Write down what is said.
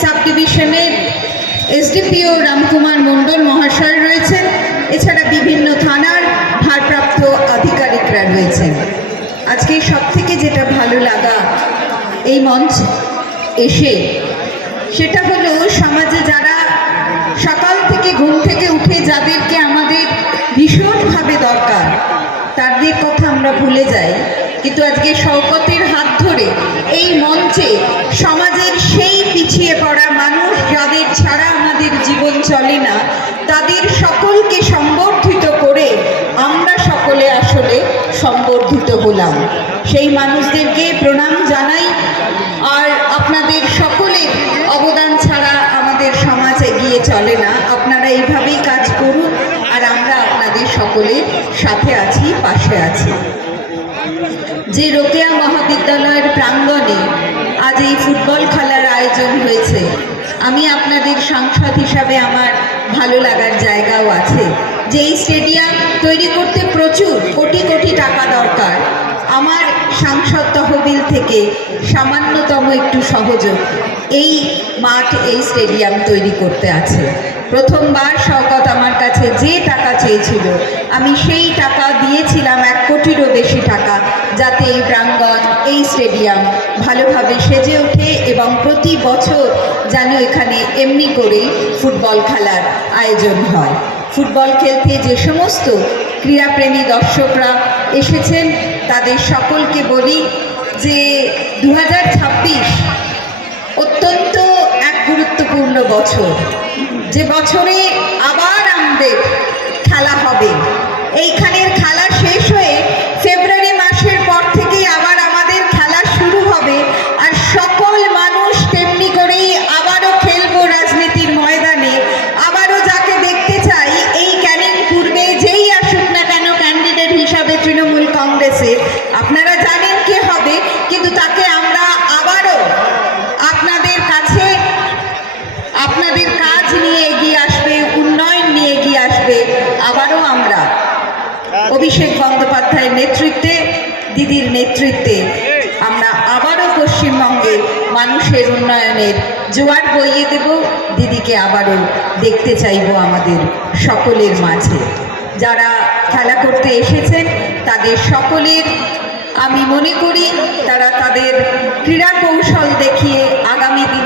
Sub ডিভিশনের SDPO Ramkumar মণ্ডল মহাশয় রয়েছেন, এছাড়া বিভিন্ন থানার ভারপ্রাপ্ত আধিকারিকরা রয়েছেন। আজকে সবথেকে যেটা ভালো লাগা এই মঞ্চ এসে, সেটা হলো সমাজে যারা সকাল থেকে ঘুম থেকে উঠে যাদেরকে আমাদের ভীষণভাবে দরকার, তাদের কথা আমরা ভুলে যাই, কিন্তু আজকে শওকতের হাত ধরে এই মঞ্চে সমাজের সেই পিছিয়ে পড়া মানুষ যাদের ছাড়া আমাদের জীবন চলে না, তাদের সকলকে সম্বর্ধিত করে আমরা সকলে আসলে সম্বর্ধিত হলাম। সেই মানুষদেরকে প্রণাম জানাই। আর আপনাদের সকলের অবদান ছাড়া আমাদের সমাজ এগিয়ে চলে না। আপনারা এইভাবেই কাজ করুন, আর আমরা আপনাদের সকলের সাথে আছি, পাশে আছি। যে রোকেয়া মহাবিদ্যালয়ের প্রাঙ্গণে আজ এই ফুটবল খেলার আয়োজন হয়েছে, আমি আপনাদের সাংসদ হিসাবে আমার ভালো লাগার জায়গাও আছে। যে এই স্টেডিয়াম তৈরি করতে প্রচুর কোটি কোটি টাকা দরকার, আমার সাংসদ তহবিল থেকে সামান্যতম একটু সহযোগ এই মাঠ, এই স্টেডিয়াম তৈরি করতে আছে। প্রথমবার শওকত আমার কাছে যে টাকা চেয়েছিল, আমি সেই টাকা দিয়েছিলাম 1 কোটিরও বেশি টাকা, যাতে এই প্রাঙ্গণ, এই স্টেডিয়াম ভালোভাবে সেজে ওঠে এবং প্রতি বছর যেন এখানে এমনি করেই ফুটবল খেলার আয়োজন হয়। ফুটবল খেলতে যে সমস্ত ক্রীড়াপ্রেমী দর্শকরা এসেছেন, তাদের সকলকে বলি যে 2026 অত্যন্ত এক গুরুত্বপূর্ণ বছর, যে বছরে আবার আমাদের খেলা হবে। এইখানের খেলা শেষ হয়ে ফেব্রুয়ারি মাসের পর থেকেই আবার আমাদের খেলা শুরু হবে, আর সকল মানুষ তেমনি করেই আবারও খেলবো রাজনীতির ময়দানে। আবারও যাকে দেখতে চাই, এই ক্যানিং পূর্বে যেই আসুক না কেন ক্যান্ডিডেট হিসাবে তৃণমূল কংগ্রেসের, আপনারা জানেন কে হবে, কিন্তু তাকে আমরা আবারও আপনাদের কাছে আপনাদের কাজ নিয়ে এগিয়ে আসবে, উন্নয়ন নিয়ে এগিয়ে আসবে। আবারও আমরা অভিষেক বন্দ্যোপাধ্যায়ের নেতৃত্বে, দিদির নেতৃত্বে আমরা আবারও পশ্চিমবঙ্গে মানুষের উন্নয়নের জোয়ার বইয়ে দেব। দিদিকে আবারও দেখতে চাইব আমাদের সকলের মাঝে। যারা খেলা করতে এসেছেন তাদের সকলের আমি মনে করি তারা তাদের ক্রীড়া কৌশল দেখিয়ে আগামী দিনে